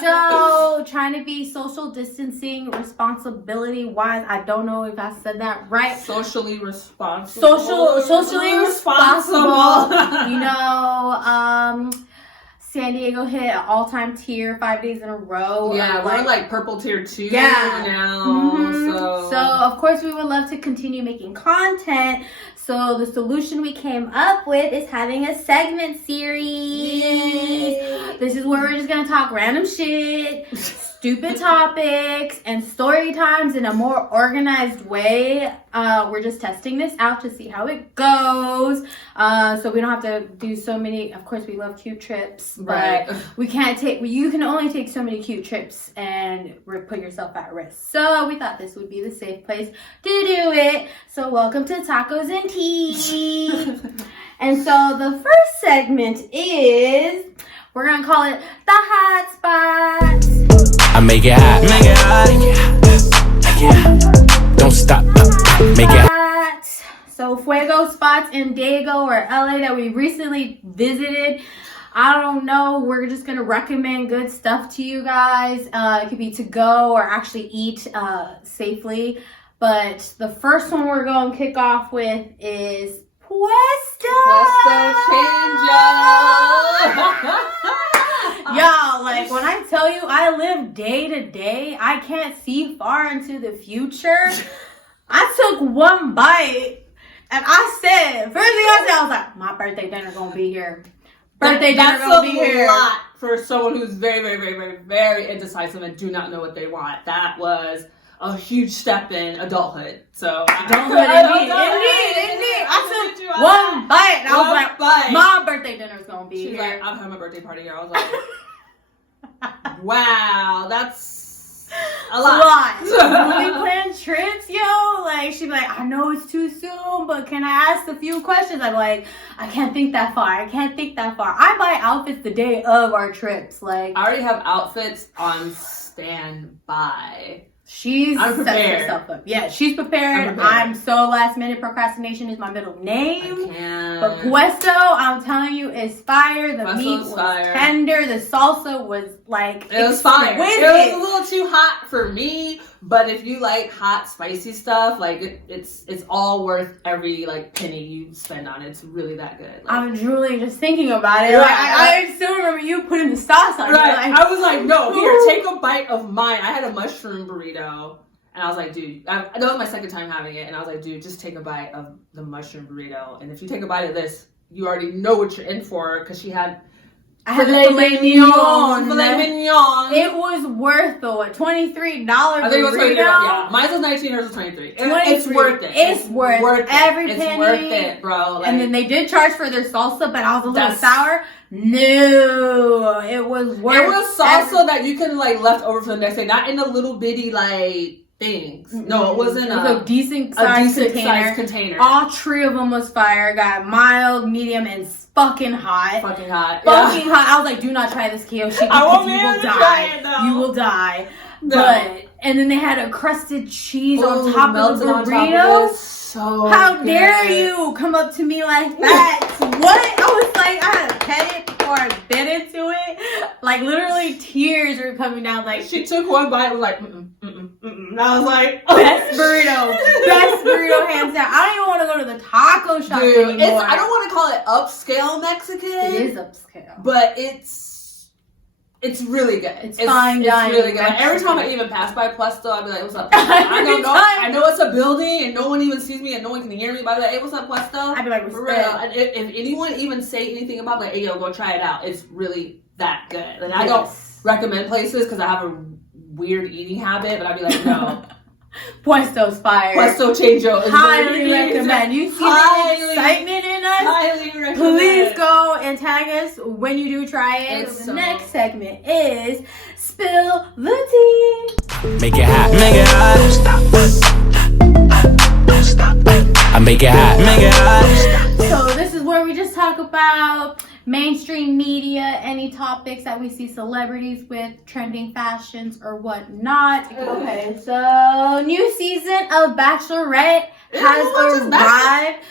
So, trying to be social distancing, responsibility wise. I don't know if I said that right. Socially responsible. Socially responsible. You know, San Diego hit an all-time tier 5 days in a row. Yeah, we're like purple tier 2 now. So, of course, we would love to continue making content. So, the solution we came up with is having a segment series. Yay. This is where we're just going to talk random shit, stupid topics, and story times in a more organized way. We're just testing this out to see how it goes. So we don't have to do so many. Of course, we love cute trips, but we can't take. You can only take so many cute trips and put yourself at risk. So we thought this would be the safe place to do it. So welcome to Tacos and Tea. And so the first segment is, we're gonna call it the hot spots. I make it hot, make it hot, make it hot. Don't stop, make it hot. So fuego spots in Dago or LA that we recently visited. I don't know. We're just gonna recommend good stuff to you guys. It could be to go or actually eat safely. But the first one we're gonna kick off with is Puesto Change. Y'all, like, when I tell you I live day to day, I can't see far into the future. I took one bite and I said, first thing I said, I was like, my birthday dinner gonna be here. Birthday dinner gonna be here. That's a lot for someone who's very, very, very, very, very indecisive and do not know what they want. That was a huge step in adulthood. So adulthood, indeed. I took one bite and I was like, my birthday dinner is gonna be here. She's like, I'm having a birthday party here. I was like, wow, that's a lot. When we plan trips, yo, like, she'd be like, I know it's too soon, but can I ask a few questions? I'm like, I can't think that far. I I buy outfits the day of our trips. Like, I already have outfits on standby. She's prepared. Herself up. Yeah, she's prepared. I'm so last minute. Procrastination is my middle name. But Puesto, I'm telling you, is fire. The meat was tender. The salsa was like, it was fire. It was a little too hot for me, but if you like hot, spicy stuff, like it's all worth every like penny you spend on it. It's really that good. Like, I'm drooling just thinking about it. Like, I still remember you putting the sauce on. Right. Like, I was like, no, here, take a bite of mine. I had a mushroom burrito, and I was like, dude, that was my second time having it, and I was like, dude, just take a bite of the mushroom burrito, and if you take a bite of this, you already know what you're in for, because I had filet mignon. It was worth though $23 burrito. I think it was $23. Yeah, mine was 19, hers was 23. It's worth it. It's worth every penny. It's worth it, bro. Like, and then they did charge for their salsa, but I was a little sour. No, it was worth. It was salsa that you can like left over for the next day, not in a little bitty like things. No, it wasn't. It was a decent sized container. All three of them was fire. Got mild, medium, and fucking hot. Fucking hot. I was like, do not try this Kyoshi because you will die. You will die. No. But and then they had a crusted cheese on top of the burrito. So how dare you come up to me like that? What? I was like, I had to pet it before I bit into it. Like literally tears were coming down. Like she took one bite and was like, and I was like, best burrito hands down. I don't even want to go to the taco shop anymore. I don't want to call it upscale Mexican. It is upscale, but it's really good. It's fine dining. It's really good. Like, every time I even pass by Puesto, I'd be like, what's up? I know it's a building and no one even sees me and no one can hear me, but I'd be like, hey, what's up, Puesto? I'd be like, for real. And if anyone even say anything about like, hey, yo, go try it out. It's really that good. Like, I don't recommend places because I have a weird eating habit, but I'd be like, no. Puesto's fire. Puesto Chango is highly recommend. You see the excitement in us? Highly recommend. Please go and tag us when you do try it. The next segment is Spill the Tea. Make it hot. Make it hot. Don't stop. I make it hot. Make it hot. So this is where we just talk about mainstream media, any topics that we see celebrities with, trending fashions or whatnot. Okay, so new season of Bachelorette has arrived.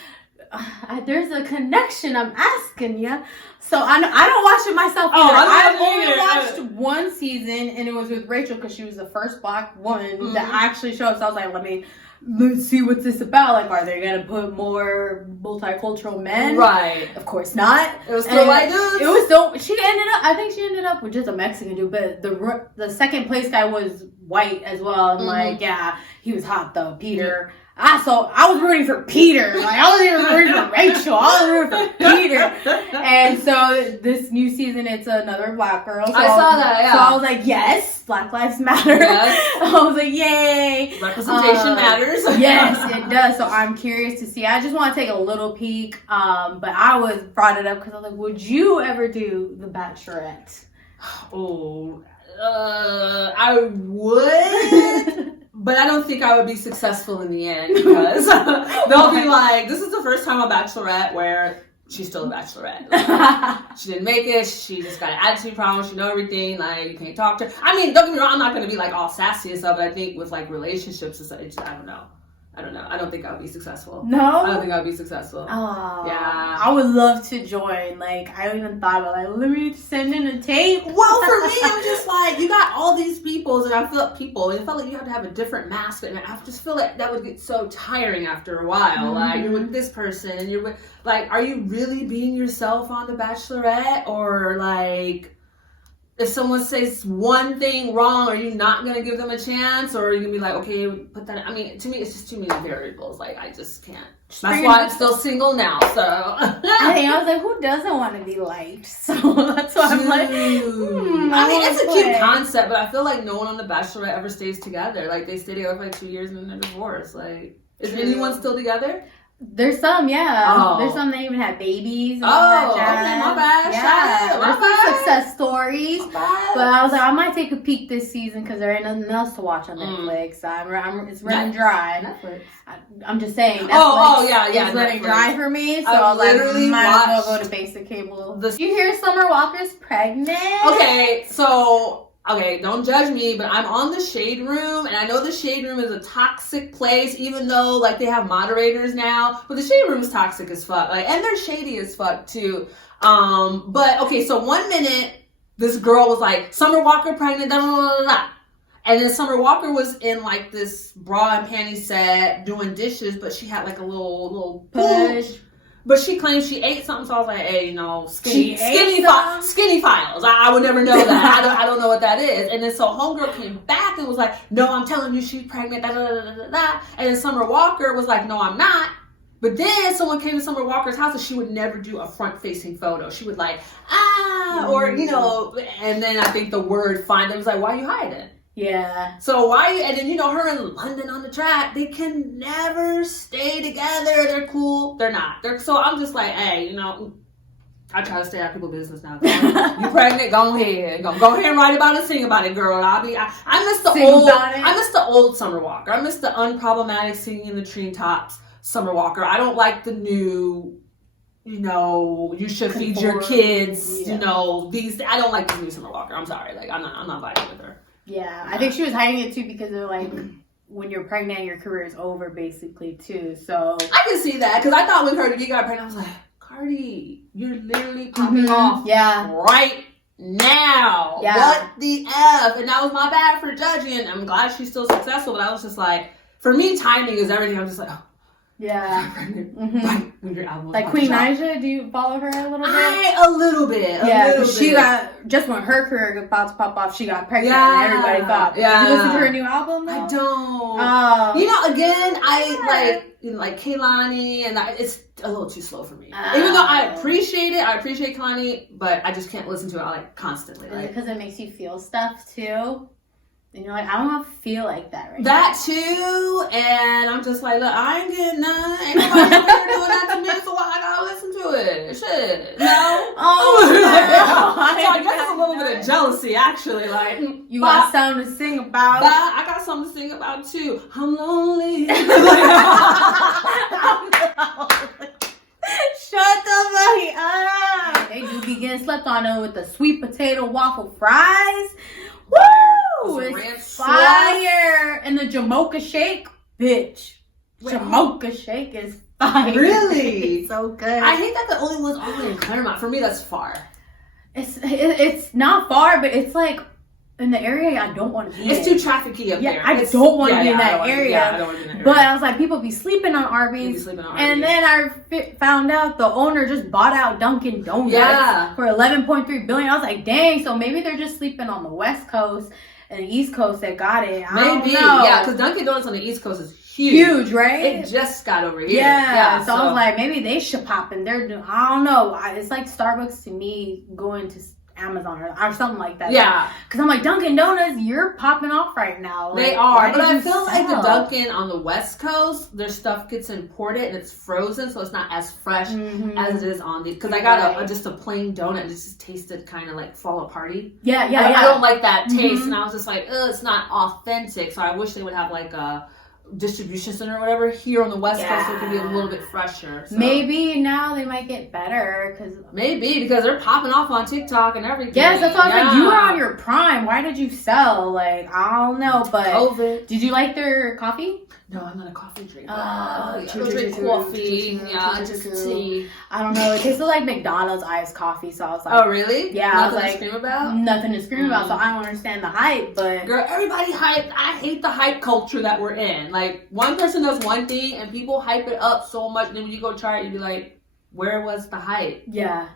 there's a connection. I'm asking you. So I don't watch it myself either. I I've only watched one season, and it was with Rachel because she was the first Black woman that actually showed. So I was like, let's see what's this about. Like, are they gonna put more multicultural men? Right. Of course not. It was still white dudes. It was still. I think she ended up with just a Mexican dude, but the second place guy was white as well. And like, yeah, he was hot though, Peter. I was rooting for Peter. Like, I wasn't even rooting for Rachel. I was rooting for Peter. And so this new season, it's another Black girl. So I saw that, yeah. So I was like, yes, Black Lives Matter. Yes. I was like, yay. Representation matters. Yes, it does. So I'm curious to see. I just want to take a little peek. But I brought it up because I was like, would you ever do The Bachelorette? Oh, I would. But I don't think I would be successful in the end because they'll be like, this is the first time a Bachelorette where she's still a Bachelorette. Like, she didn't make it. She just got an attitude problem. She knows everything. Like, you can't talk to her. I mean, don't get me wrong. I'm not going to be like all sassy and stuff. But I think with like relationships and stuff, I don't know. I don't think I would be successful. No? I don't think I would be successful. Oh. Yeah. I would love to join. Like, I don't even thought about let me send in a tape. Well, for me, it was just like, you got all these peoples, and I felt like you have to have a different mask, and I just feel like that would get so tiring after a while. Mm-hmm. Like, you're with this person, and you're with, like, are you really being yourself on The Bachelorette? Or, like, if someone says one thing wrong, are you not going to give them a chance? Or are you going to be like, okay, put that, I mean, to me, it's just too many variables. Like, I just can't. That's why I'm still single now, so. I was like, who doesn't want to be liked? So that's why I'm like, I mean, it's a cute concept, but I feel like no one on The Bachelorette ever stays together. Like, they stay together for like 2 years and then they're divorced. Like, is anyone still together? There's some, yeah. Oh. There's some that even had babies. And all that jazz. Okay, my bad. Yeah, My there's some success stories. My bad. But I was like, I might take a peek this season because there ain't nothing else to watch on Netflix. It's running dry. Netflix. I'm just saying. Netflix yeah. It's running dry for me. So I I was like, literally might as well go to basic cable. You hear Summer Walker's pregnant? Okay, so. Okay, don't judge me, but I'm on the Shade Room, and I know the Shade Room is a toxic place, even though, like, they have moderators now, but the Shade Room is toxic as fuck, like, and they're shady as fuck, too. But, okay, so 1 minute, this girl was like, Summer Walker pregnant, da da da da. And then Summer Walker was in, like, this bra and panty set, doing dishes, but she had, like, a little push. But she claimed she ate something, so I was like, hey, you know, skinny files. I would never know that. I don't know what that is. And then so homegirl came back and was like, no, I'm telling you she's pregnant, da da da da da. And then Summer Walker was like, no, I'm not. But then someone came to Summer Walker's house and she would never do a front-facing photo. She would like, or, you know, and then I think the word find them was like, why are you hiding? Yeah. So and then, you know, her and London on the track, they can never stay together. They're cool. They're not. So I'm just like, hey, you know, I try to stay out of people's business now. You pregnant? Go ahead. Go ahead and write about it, sing about it, girl. I miss the old Summer Walker. I miss the unproblematic singing in the treetops Summer Walker. I don't like the new, you know, you should feed your kids, you know, I don't like the new Summer Walker. I'm sorry. Like, I'm not vibing with her. Yeah, I think she was hiding it too because they're like, when you're pregnant, your career is over, basically, too. So I can see that because I thought when Cardi B got pregnant, I was like, Cardi, you're literally popping off right now. Yeah. What the F? And that was my bad for judging. I'm glad she's still successful, but I was just like, for me, timing is everything. I'm just like, oh. Yeah. Right when your album was like Queen Naija, do you follow her a little bit? A little bit. Because she got, just when her career was about to pop off, she got pregnant and everybody thought. Yeah. Did you listen to her new album though? I don't. You know, again, I like Kehlani, and it's a little too slow for me. Even though I appreciate Kehlani, but I just can't listen to it like constantly. Because it makes you feel stuff too. And you're like, I don't want to feel like that right now. That too, and I'm just like, look, I ain't getting none. Ain't nobody up here doing that to me, so why I gotta listen to it? Shit, no. Oh, no. So I guess it's a little bit of jealousy, actually. Like, you got something to sing about. But I got something to sing about too. I'm lonely. Shut the fuck up. They do be getting slept on with the sweet potato waffle fries. Woo! It's fire! And the Jamocha shake, bitch. Jamocha shake is fine. Really? It's so good. I hate that the only one's all the way in Claremont. For me, that's far. It's not far, but it's like in the area I don't want to be. It's too trafficky up there. I don't want to be in that area. I don't want to be in that area. But I was like, people be sleeping on Arby's. And then I found out the owner just bought out Dunkin' Donuts for $11.3 billion. I was like, dang, so maybe they're just sleeping on the West Coast and the East Coast that got it. I don't know. Yeah, because Dunkin' Donuts on the East Coast is huge, right? It just got over here. Yeah, so I was like, maybe they should pop and they're doing, I don't know. It's like Starbucks to me going to Amazon or something like that. Yeah. Because I'm like, Dunkin' Donuts, you're popping off right now. Like, they are. But I feel like the Dunkin' on the West Coast, their stuff gets imported and it's frozen, so it's not as fresh as it is on the... Because I got just a plain donut and it just tasted kind of like fall aparty. Yeah. I don't like that taste. And I was just like, it's not authentic. So I wish they would have like a distribution center or whatever here on the West Coast so it could be a little bit fresher. So. Maybe now they might get better because they're popping off on TikTok and everything. Yes, that's why I was like, you were on your prime. Why did you sell? Like, I don't know, but COVID. Did you like their coffee? No, I'm not a coffee drinker. I don't drink coffee. Just tea. I don't know. It tasted like McDonald's iced coffee, so I was like, oh really? Yeah, nothing I was like, to scream about. Nothing to scream about. So I don't understand the hype, but girl, everybody hype. I hate the hype culture that we're in. Like one person does one thing and people hype it up so much, and then when you go try it, you be like, where was the hype? Yeah.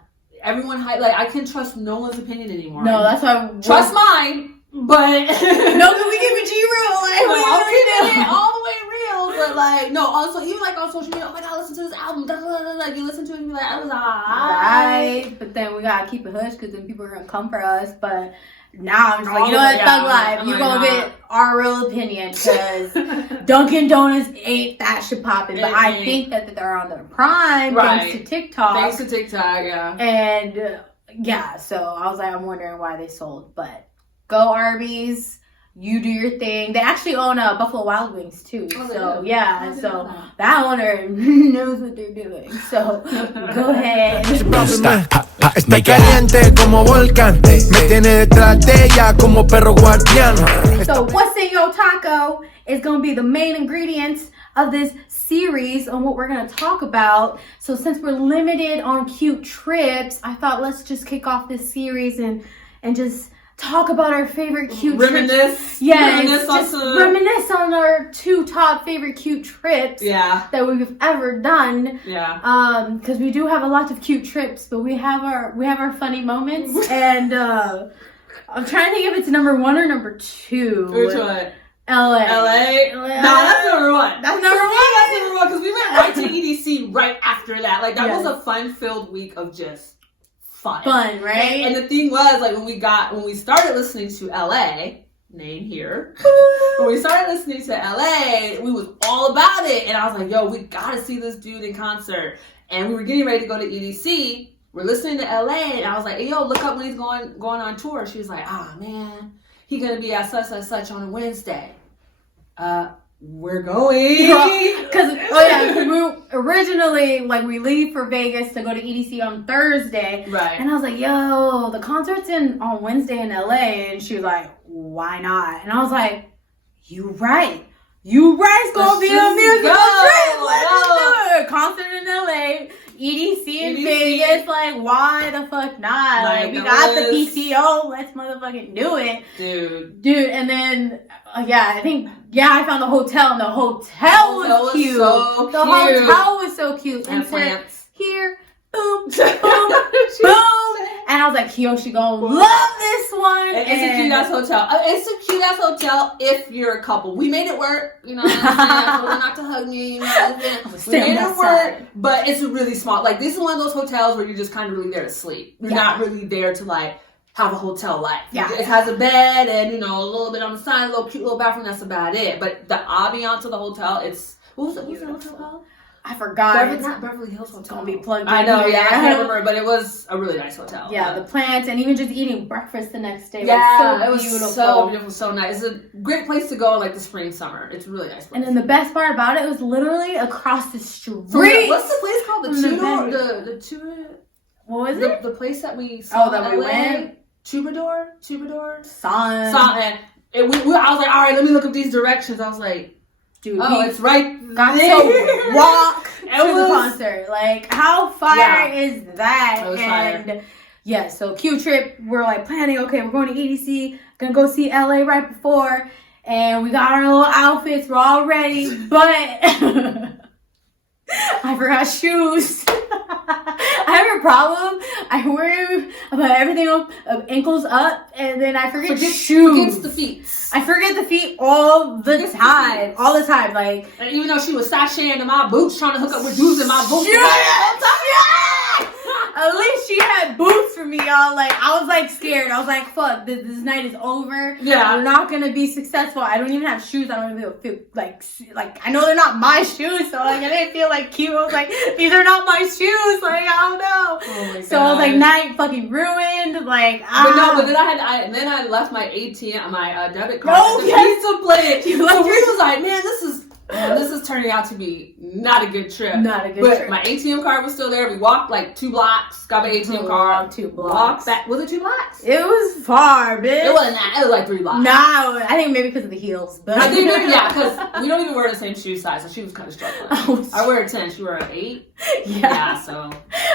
Everyone hype. Like I can trust no one's opinion anymore. No, that's why trust mine. But no, can we keep it G-real? Like, I'll keep it all the way real. But like, no, also even like on social media, oh my god, listen to this album. Like you listen to it and be like, I was right. But then we gotta keep it hush because then people are gonna come for us. But now I'm just like, you know what, Thug Life, you gonna get our real opinion because Dunkin' Donuts ain't that shit popping. But I think that they're on their prime thanks to TikTok. Yeah. And so I was like, I'm wondering why they sold, but. Go Arby's, you do your thing. They actually own Buffalo Wild Wings too. So that owner knows what they're doing. So go ahead. Está caliente como volcán. Me tiene detrás de ella como perro guardián. So what's in your taco is gonna be the main ingredients of this series on what we're gonna talk about. So since we're limited on cute trips, I thought let's just kick off this series and just talk about our favorite cute trips. Reminisce on our 2 top favorite cute trips that we've ever done. Yeah. Because we do have a lot of cute trips, but we have our funny moments. And I'm trying to think if it's number 1 or number 2. Which one? LA. No, that's number 1. That's number 1 because we went right to EDC right after that. Like that was a fun-filled week of just fun, right? And the thing was, like, when we started listening to LA, name here, when we started listening to LA, we was all about it. And I was like, yo, we gotta see this dude in concert. And we were getting ready to go to EDC. We're listening to LA, and I was like, hey, yo, look up when he's going on tour. She was like, man, he's gonna be at such on a Wednesday. We're going. Because we originally, like, we leave for Vegas to go to EDC on Thursday. Right. And I was like, yo, the concert's on Wednesday in LA. And she was like, why not? And I was like, you right. It's going to be a musical trip. Let's do it. Concert in LA. EDC in Vegas, like, why the fuck not? Like, we got the PTO, let's motherfucking do it. Dude, and then, I found the hotel, and the hotel was cute. Hotel was so cute. And plants. Here, boom, boom, boom. And I was like, Kyoshi gonna love this one. It's a cute ass hotel. It's a cute ass hotel if you're a couple. We made it work. You know what I'm saying? Not to hug me. You know, we made it work, but it's really small. Like, this is one of those hotels where you're just kind of really there to sleep. You're not really there to, like, have a hotel life. Yeah. It has a bed and, a little bit on the side, a little cute little bathroom. That's about it. But the ambiance of the hotel, what was the hotel called? I forgot. Not Beverly Hills Hotel. It's gonna be plugged in. I know, I can't remember, but it was a really nice hotel. Yeah, the plants, and even just eating breakfast the next day. Yeah, was so beautiful. So beautiful, so nice. It's a great place to go in, like, the spring, summer. It's a really nice place. And then the best part about it was literally across the street. What's the place called? The Tudor? What was it? The place that we saw that we went? Troubadour? Sun. And I was like, all right, let me look up these directions. I was like, dude, it's right got there. to walk. And the concert. Like, how fire Yeah. is that? It was And fire. yeah, so Q trip, we're like planning, okay, we're going to EDC, gonna go see LA right before, and we got our little outfits, we're all ready, but I forgot shoes. I have a problem. I wear about everything up, ankles up, and then I forget shoes. Against the feet. I forget the feet all the time. All the time. Like, And even though she was sashaying in my boots, trying to hook up with dudes in my boots. at least she had boots for me, y'all. Like, I was like scared. I was like, fuck, this night is over. Yeah. We're not gonna be successful. I don't even have shoes. I don't even feel like I know they're not my shoes, so like I didn't feel like cute. I was like, these are not my shoes. Like, I don't know. Oh my So I was like, night fucking ruined. Like, But then I left my ATM, my debit card Oh, at the yes. pizza place. You So left we your- was like, man, this is turning out to be not a good trip. Not a good But trip. my ATM card was still there. We walked like 2 blocks, got my ATM card. 2 blocks. Walked back. Was it 2 blocks? It was far, bitch. It wasn't that. It was like 3 blocks. No, I think maybe because of the heels, but I think maybe, yeah, because we don't even wear the same shoe size, so she was kind of struggling. Oh, I wear a 10, she wear an 8. yeah. Yeah, so.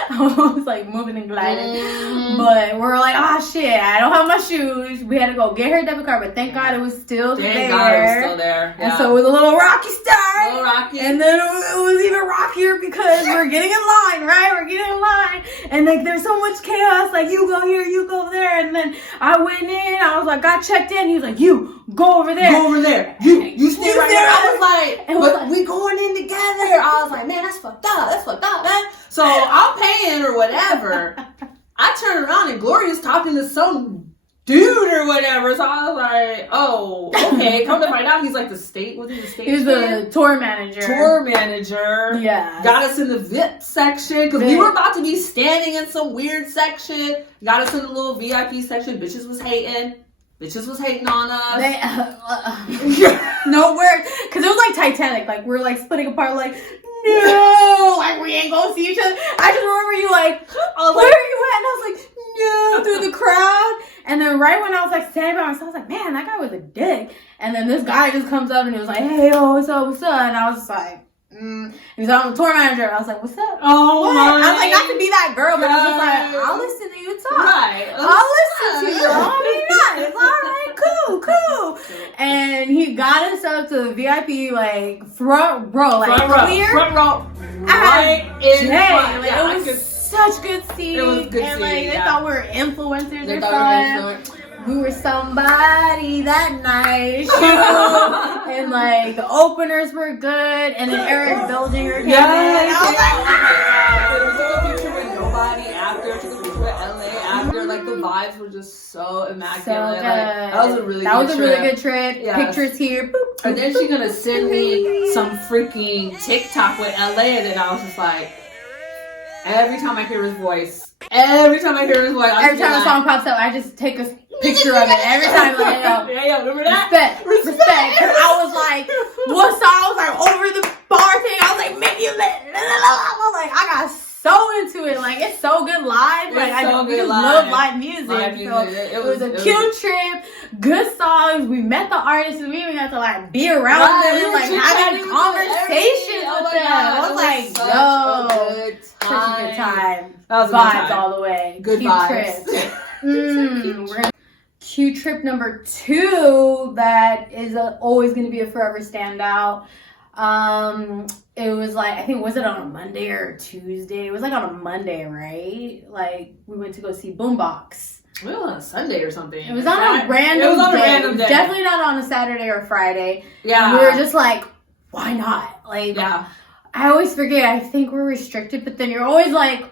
I was like moving and gliding, Mhm. but we're like, shit, I don't have my shoes. We had to go get her debit card, but thank God it was still Thank there. God it was still there. And Yeah. so it was a little rocky start. Little rocky. And then it was even rockier because we're getting in line, right? We're getting in line. And like there's so much chaos. Like you go here, you go there. And then I went in. I was like, got checked in. He was like, you go over there. Go over there. You stay right there. I was like, And but we're like- we going in together. I was like, man, that's fucked up. That's fucked up, man. So I'm paying or whatever. I turn around and Gloria's talking to some dude or whatever. So I was like, oh, okay. Come to find out, he's like the state. Was he the state? He was the tour manager. tour manager. Yeah. Got us in the VIP section because we were about to be standing in some weird section. Got us in the little VIP section. Bitches was hating. Bitches was hating on us. No words. Because it was like Titanic. Like, we're like splitting apart, like, no. Like, we ain't gonna see each other. I just remember you like, where are you at? And I was like, no, through the crowd. And then right when I was like standing by myself, I was like, man, that guy was a dick. And then this guy just comes up and he was like, hey, yo, what's up, what's up? And I was just like, He was on the tour manager. I was like, what's up? Oh What? my. I was like, not to be that girl, but I was just Yes. like, I'll listen to you talk. Right. I'll listen to you. I'll be nice. All right, cool. And he got us up to the VIP, like, front row, like, clear. Front row. I Right in Dang, front. like, Yeah, I it was could. such good seats. It was good and, like, seats, they yeah. thought we were influencers They or thought we were something. We were somebody that night. And, like, the openers were good. And then Eric Beldinger came in. Yeah, I was like, ah! we took a picture with nobody after. Took a picture with LA after. Like the vibes were just so immaculate. So good. Like, that was a really That good was a trip. really good trip. Yes. Pictures here. Boop. And then she's gonna send me some freaking TikTok with LA, and then I was just like, every time I hear his voice, Every time a song pops up, I just take a picture of it. Every time, like, yeah, remember that? Respect. Because I was like, what song? I was like, over the bar thing. I was like, make you lit. I was like, I got so into it. Like, it's so good live. Like, It's so I good just live. love live music. Live So music. it was a cute trip. Good songs. We met the artists, and we even got to like be around them and like having conversations with them. I was like, yo, such a good time. That was a good Vibes time. all the way. Good Cute vibes. trip. We're gonna Q trip number 2 that is always going to be a forever standout. It was like, I think, was it on a Monday or a Tuesday? It was like on a Monday, right? Like, we went to go see Boombox. It was on a Sunday or something. It was on a random It was on day. a random day. Definitely not on a Saturday or Friday. Yeah. And we were just like, why not? Like, yeah. I always forget. I think we're restricted, but then you're always like,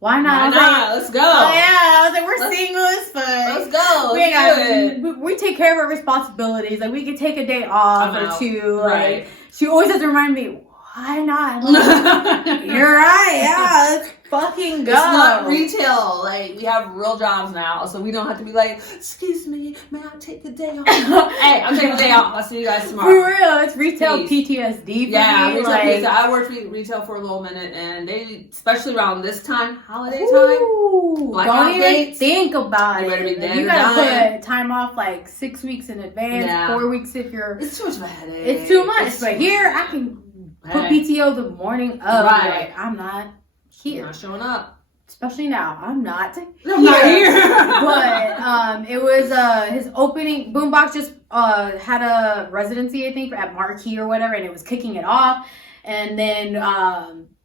why not? I Why was like, not? Let's go. oh yeah, I was like, we're single as fuck. Let's go. We, Let's do it. we take care of our responsibilities. Like, we could take a day off or two. Right. Like, she always has to remind me, why not? Like, you're right. Yeah, let's fucking go. It's not retail. Like, we have real jobs now, so we don't have to be like, excuse me, may I take a day off? Hey, I'm taking a day off. I'll see you guys For tomorrow. real, it's retail Peace. PTSD for Yeah, me. retail like, pizza. I worked retail for a little minute, and they, especially around this time, holiday time, ooh, blackout don't even dates, think about you it. better be Like, dead you or gotta dying. put time off like 6 weeks in advance, Yeah. 4 weeks if you're. it's too much of a headache. It's too much. It's But too here, much. I can put PTO the morning of. Right. Like, I'm not here. You're not showing up. Especially now, I'm not here. Not here. But it was his opening. Boombox just had a residency, I think, at Marquee or whatever, and it was kicking it off. And then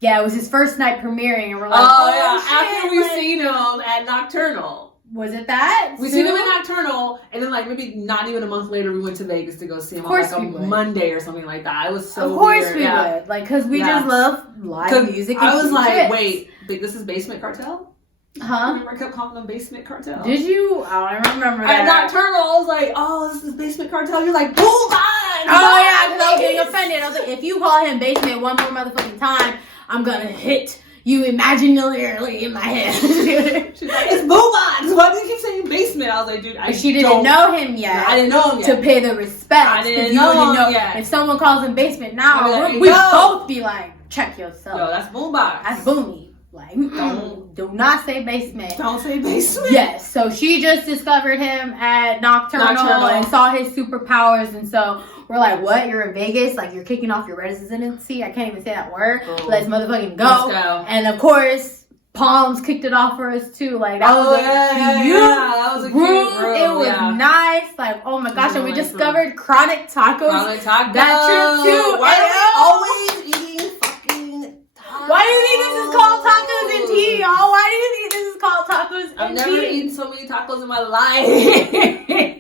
it was his first night premiering, and we're like, after shit, we like, seen him at Nocturnal. Was it that? We seen him at Nocturnal, and then like maybe not even a month later, we went to Vegas to go see him on like a Monday or something like that. It was so Of course weird. we would, like, because we just love live music. And I was like, trips. wait, this is Basement Cartel? Huh? Remember I kept calling them Basement Cartel? Did you? I don't remember that. At Nocturnal, I was like, oh, this is Basement Cartel. You're like, boom, on! Oh yeah, because I was getting offended. I was like, if you call him Basement one more motherfucking time, I'm gonna hit you imaginarily in my head. She's like, it's Boombox. Why do you keep saying Basement? I was like, dude, she didn't know him yet. I didn't know him yet. To pay the respect. I didn't know him yet. If someone calls him Basement now, like, we both be like, check yourself. Yo, that's Boombox. That's Boomy. Like, do not say Basement. Don't say Basement. Yes. So she just discovered him at Nocturnal and saw his superpowers, and so we're like, what? You're in Vegas? Like, you're kicking off your residency? I can't even say that word. Oh. Let's motherfucking go. Let's go. And of course, Palms kicked it off for us too. Like, that was a cute that was a cute room. It was nice. Like, oh my gosh. And we discovered Chronic Tacos. Chronic Tacos. That trip too. Why are we always eating fucking tacos? Why do you think this is called Tacos and Tea, y'all? Why do you think this is called Tacos and Tea? I've never eaten so many tacos in my life.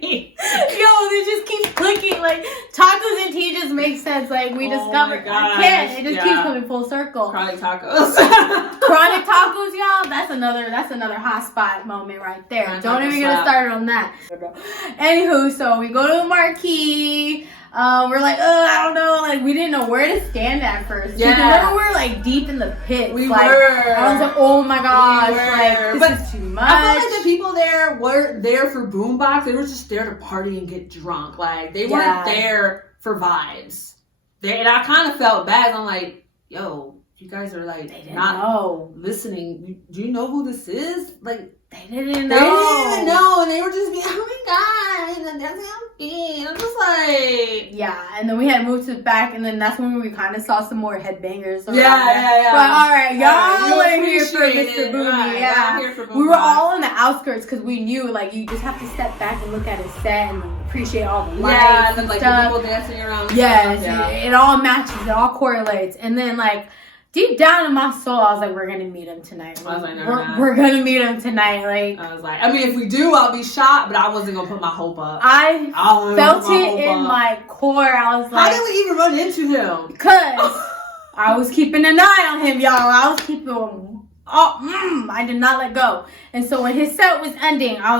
Yo, it just keeps clicking. Like, tacos and tea just makes sense. Like, we discovered. I can't. It just keeps coming full circle. Chronic tacos. Chronic tacos, y'all. That's another hot spot moment right there. Don't even get started on that. Anywho, so we go to a Marquee. We're like, I don't know. Like, we didn't know where to stand at first. Yeah. Remember, we were like deep in the pit. We like, were. I was like, oh my gosh, like, this is too much. I feel like the people there weren't there for Boombox. They were just there to party and get drunk. Like, they weren't there for vibes. And I kind of felt bad. I'm like, yo, you guys are like not listening. Do you know who this is? Like, they didn't even know, and they were just being, oh my god, and that's how I'm just like, yeah. And then we had moved to the back, and then that's when we kind of saw some more headbangers. Yeah. But all right, y'all are here for Mr. Boomy. Right, yeah, we were all on the outskirts because we knew, like, you just have to step back and look at his set and appreciate all the lights. Yeah, and then like the people dancing around. Yes, it all matches, it all correlates, and then like. Deep down in my soul, I was like, we're going to meet him tonight. I was like, we're going to meet him tonight. Like, I was like, I mean, if we do, I'll be shocked, but I wasn't going to put my hope up. I felt it in my core. I was like... How did we even run into him? Because I was keeping an eye on him, y'all. I was keeping... I did not let go. And so when his set was ending, I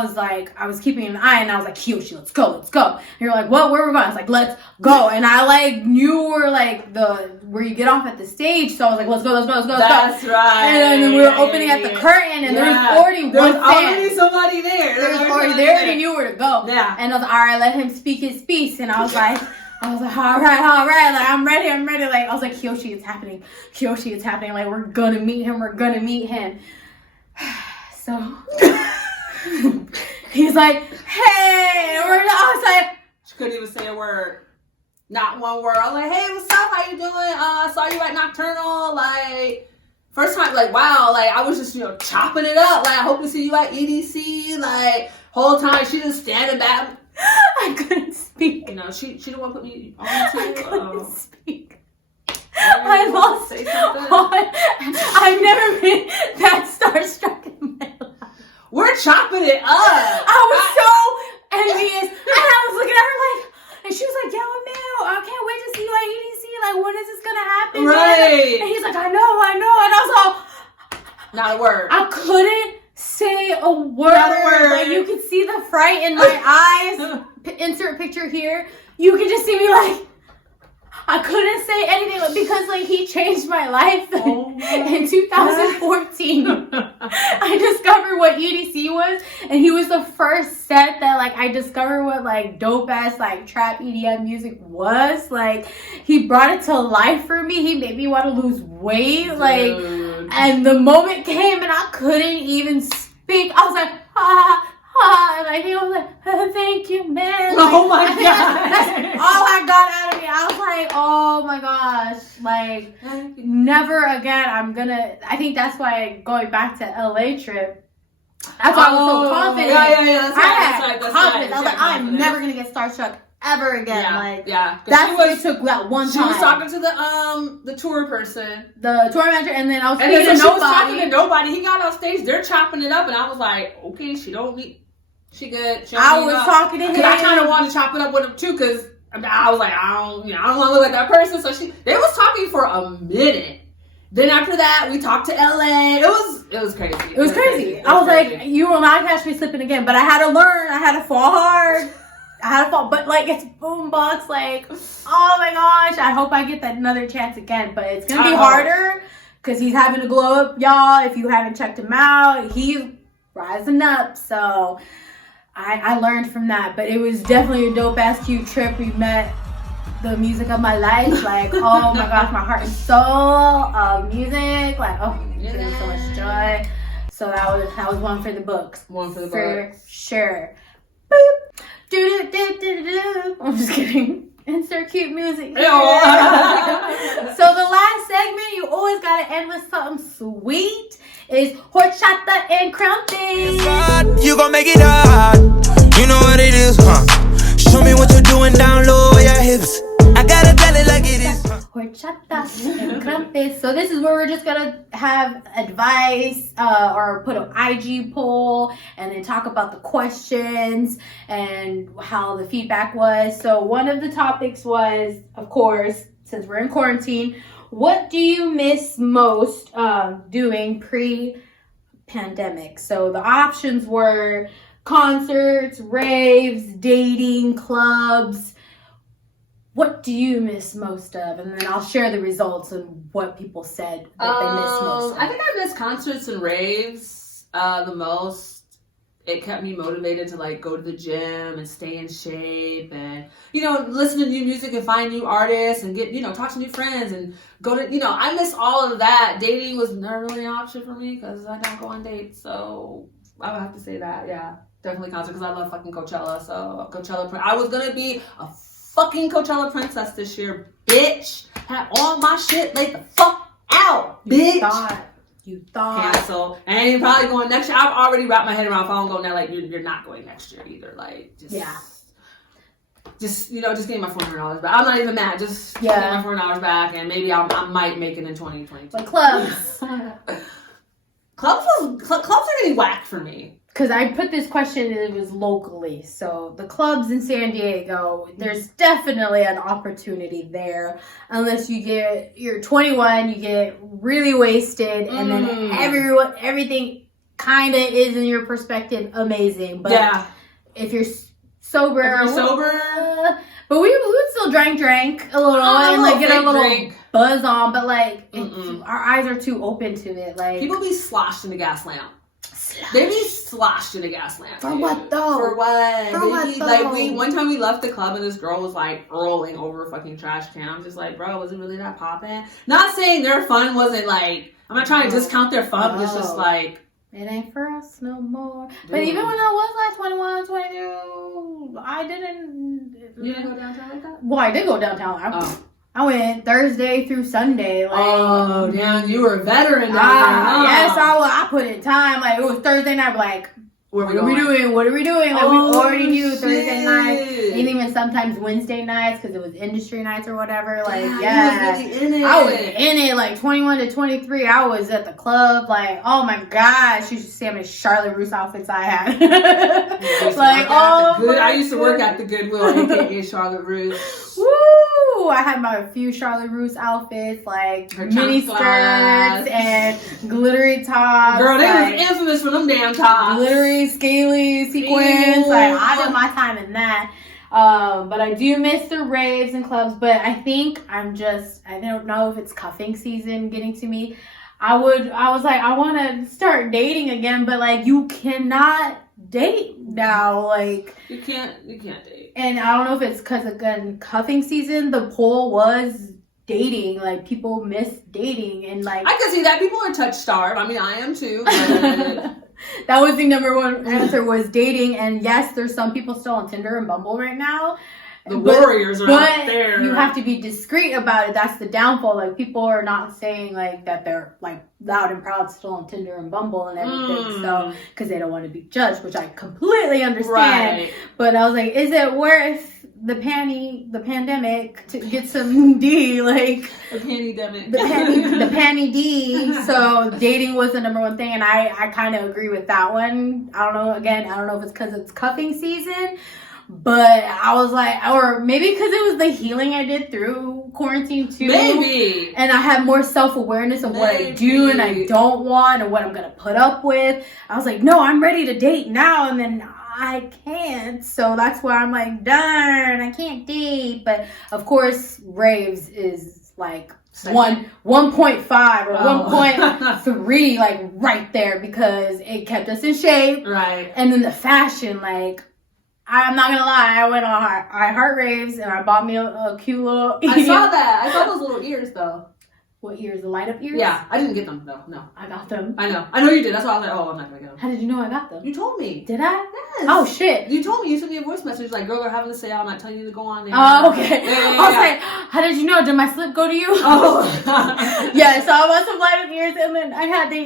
was keeping an eye, and I was like, Kyoshi, let's go. And you're like, what? Where are we going? I was like, let's go. And I like knew we're like where you get off at the stage. So I was like, let's go. That's right. And then we were opening at the curtain, and there was already one fan. already somebody there. They already knew where to go. Yeah. And I was like, all right, let him speak his piece. And I was like, all right. Like, I'm ready. Like, I was like, Kyoshi, it's happening. Like, we're gonna meet him. So he's like, hey, I was like, she couldn't even say a word. Not one word. I was like, hey, what's up? How you doing? I saw you at Nocturnal. Like, first time, like, wow. Like, I was just, chopping it up. Like, I hope to see you at EDC. Like, whole time she just standing back. I couldn't speak. She didn't want to put me on the table. I couldn't speak. I lost it. I've never been that starstruck in my life. We're chopping it up. I was so envious. And I was looking at her like, and she was like, yo, man, I can't wait to see you at EDC. Like, when is this going to happen? Right. And he's like, I know. And I was all... Not a word. I couldn't say a word. Not a word. Like, you could see the fright in my eyes. Insert picture here. You could just see me like... I couldn't say anything because, like, he changed my life in 2014. I discovered what EDC was, and he was the first set that, like, I discovered what, like, dope-ass, like, trap EDM music was. Like, he brought it to life for me. He made me want to lose weight. Like, and the moment came, and I couldn't even speak. I was like, and like, he was like, thank you, man. Oh my God. That's all I got out of me. I was like, oh my gosh, like never again. I think that's why going back to LA trip. That's why I was so confident. Yeah. That's confidence. I was like, I'm never gonna get starstruck ever again. That's what it took that one time. She was talking to the tour person, the tour manager, and then I was she was talking to nobody. He got on stage, they're chopping it up, and I was like, okay, she good. I was talking to him. Because I kind of wanted to chop it up with him too, because I was like, I don't want to look like that person. So they was talking for a minute. Then after that, we talked to LA. It was crazy. It was crazy. I was like, you will not catch me slipping again. But I had to learn. I had to fall hard. But like it's boombox. Like, oh my gosh, I hope I get that another chance again. But it's gonna be harder because he's having to glow up, y'all. If you haven't checked him out, he's rising up. So I learned from that. But it was definitely a dope ass cute trip. We met the music of my life. Like, oh my gosh, my heart and soul of music. Like, oh, it was so much joy. So that was one for the books. One for the for books. Sure. Boop. Do. I'm just kidding. Insert cute music. So the last segment, you always gotta end with something sweet. Is horchata and crumpets. You gon' make it hard. You know what it is, huh? Show me what you're doing down low with your hips. I gotta tell it like it is. Horchata and crumpets. So this is where we're just gonna have advice or put an IG poll and then talk about the questions and how the feedback was. So one of the topics was, of course, since we're in quarantine, what do you miss most doing pre-pandemic? So the options were concerts, raves, dating, clubs. What do you miss most of? And then I'll share the results and what people said that they miss most of. I think I miss concerts and raves the most. It kept me motivated to like go to the gym and stay in shape and, listen to new music and find new artists and get, talk to new friends and go to, I miss all of that. Dating was never really an option for me because I don't go on dates. So I would have to say that, yeah. Definitely concert because I love fucking Coachella. So I was going to be a fucking Coachella princess this year, bitch. Had all my shit laid the fuck out, bitch. You thought. Cancel. And you're probably going next year. I've already wrapped my head around if I don't go now, like, you're not going next year either. Like, just getting my $400 back. I'm not even mad. Just getting my $400 back and maybe I might make it in 2022. But clubs. Clubs are getting whacked for me. Because I put this question and it was locally. So the clubs in San Diego, there's definitely an opportunity there. Unless you're 21, you get really wasted, and then everything kind of is in your perspective amazing. But if you're sober, but we would still drank a little and like get a little buzz on. But like our eyes are too open to it. Like people be sloshed in the gas lamp. They be sloshed in a gas lamp. For what though? For what? Like one time we left the club and this girl was like rolling over a fucking trash can. I'm just like, bro, was it really that poppin'? Not saying their fun wasn't like, I'm not trying to discount their fun, but it's just like, it ain't for us no more. Dude. But even when I was like 21, 22, I didn't. You didn't go downtown like that? Well, I did go downtown. I went Thursday through Sunday. Like, oh, damn, you were a veteran. Yes, I put in time. Like, it was Thursday night. Like, what are we doing? Like, we already knew Thursday night. And even sometimes Wednesday nights because it was industry nights or whatever. Like, I was really I was in it. Like, 21 to 23, I was at the club. Like, oh my gosh. You should see how many Charlotte Russe outfits I had. I used to work at the Goodwill, aka Charlotte Russe. Woo! I had my few Charlotte Russe outfits, like mini skirts and glittery tops. Girl, they was infamous for them damn tops. Glittery, scaly sequins. Like, I did my time in that. But I do miss the raves and clubs. But I think I don't know if it's cuffing season getting to me. I was like, I want to start dating again, but like, you cannot date now. Like, you can't date. And I don't know if it's because again cuffing season. The poll was dating. Like, people miss dating, and like I can see that people are touch starved. I mean, I am too. That was the number one answer was dating. And yes, there's some people still on Tinder and Bumble right now. The warriors are out but there. you have to be discreet about it. That's the downfall. Like, people are not saying like that they're like loud and proud still on Tinder and Bumble and everything. So, because they don't want to be judged, which I completely understand. Right. But I was like, is it worth the pandemic to get some D? Like, the pandemic. the panty D. So dating was the number one thing, and I kind of agree with that one. I don't know if it's because it's cuffing season, but I was like, or maybe because it was the healing I did through quarantine too. Maybe. And I have more self-awareness of what I do and I don't want and what I'm gonna put up with. I was like, no, I'm ready to date now, and then I can't. So that's why I'm like, darn, I can't date. But of course, raves is like 1.5 or 1.3, like right there, because it kept us in shape. Right. And then the fashion, like, I'm not gonna lie, I went on I Heart Raves and I bought me a cute little. I saw that. I saw those little ears though. What ears? The light up ears? Yeah, I didn't get them though. No, I got them. I know you did. That's why I was like, oh, I'm not gonna get them. How did you know I got them? You told me. Did I? Yes. Oh shit. You told me. You sent me a voice message like, girl, they're having a sale. I'm not telling you to go on there. Oh, okay. Yeah. I was like, how did you know? Did my slip go to you? Oh. Yeah, so I bought some light up ears, and then I had the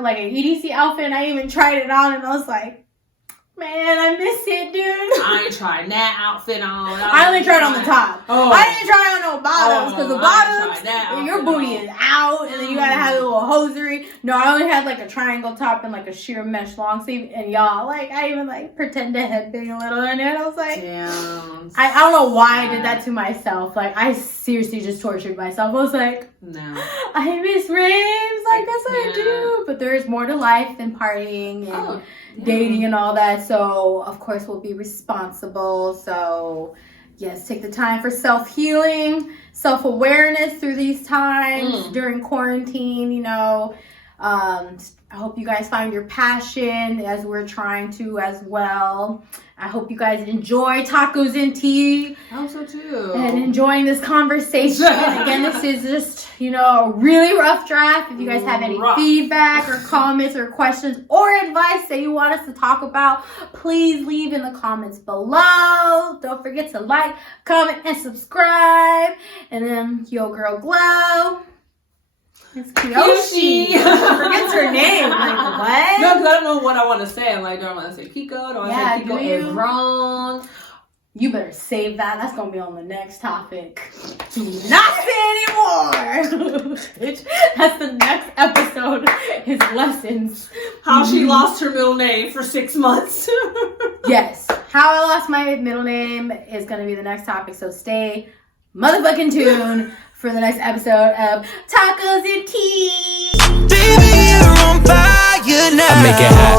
like an EDC outfit, and I even tried it on, and I was like, man, I miss it, dude. I ain't tried that outfit on. I only tried on the top. Oh. I didn't try on no bottoms, because the I ain't tried that bottoms, your outfit booty on. is out, and then you gotta have a little hosiery. No, I only had like a triangle top and like a sheer mesh long sleeve, and y'all, like, I even like pretend to headbang a little in it. I was like, damn. I don't know why I did that to myself. Like, I seriously just tortured myself. I was like, no. I miss raves. I guess I do. But there is more to life than partying and dating and all that. So, of course, we'll be responsible. So, yes, take the time for self-healing, self-awareness through these times during quarantine, you know. I hope you guys find your passion as we're trying to as well. I hope you guys enjoy tacos and tea. I hope so too. And enjoying this conversation. Again, this is just, you know, a really rough draft. If you guys have any feedback or comments or questions or advice that you want us to talk about, please leave in the comments below. Don't forget to like, comment, and subscribe. And then, yo, girl, glow. It's Kyoshi. Forgets her name. Like, what? No, because I don't know what I want to say. I'm like, do I want to say Pico? Do I want to say Pico is wrong? You better save that. That's going to be on the next topic. Do not say anymore. Bitch, that's the next episode. Is lessons. How she lost her middle name for 6 months. Yes. How I lost my middle name is going to be the next topic. So stay motherfucking tuned for the next episode of Tacos and Tea. Baby, you're on fire now. I make it hot.